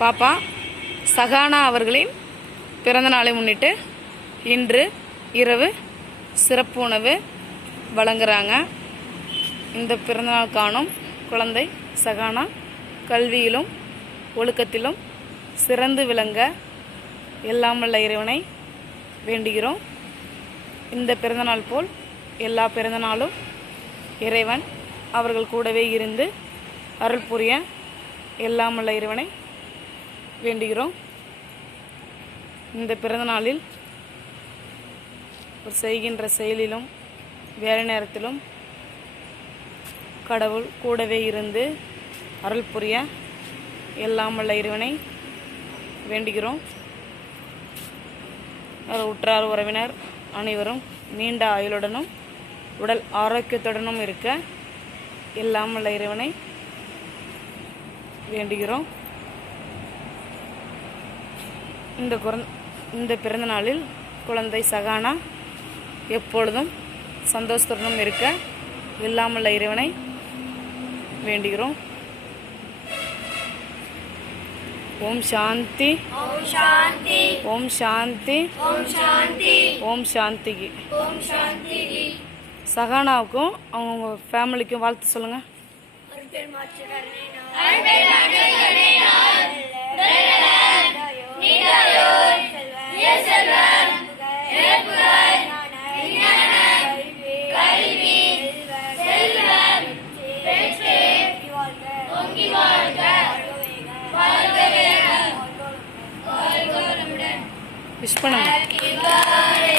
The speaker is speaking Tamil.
பாப்பா சகானா அவர்களின் பிறந்தநாளை முன்னிட்டு இன்று இரவு சிறப்பு உணவு வழங்குறாங்க. இந்த பிறந்தநாள் காணும் குழந்தை சகானா கல்வியிலும் ஒழுக்கத்திலும் சிறந்து விளங்க எல்லாம் வல்ல இறைவனை வேண்டுகிறோம். இந்த பிறந்தநாள் போல் எல்லா பிறந்தநாளும் இறைவன் அவர்கள் கூடவே இருந்து அருள் புரிய எல்லாம் வல்ல இறைவனை வேண்டுகிறோம். இந்த பிறந்தநாளில் ஒரு செய்கின்ற செயலிலும் வேலை நேரத்திலும் கடவுள் கூடவே இருந்து அருள் புரிய எல்லாம் வல்ல இறைவனை வேண்டுகிறோம். உற்றார் உறவினர் அனைவரும் நீண்ட ஆயுளுடனும் உடல் ஆரோக்கியத்துடனும் இருக்க எல்லாம் வல்ல இறைவனை வேண்டுகிறோம். இந்த பிறந்த நாளில் குழந்தை சகானா எப்பொழுதும் சந்தோஷத்துடனும் இருக்க எல்லாம் வல்ல இறைவனை வேண்டுகிறோம். ஓம் சாந்தி ஓம் சாந்தி ஓம் சாந்தி ஓம் சாந்தி ஓம் சாந்திக்கு. ஓம் சாந்தி. சகானாவுக்கும் அவங்க ஃபேமிலிக்கும் வாழ்த்து சொல்லுங்க. விஷ் பண்ணுங்க.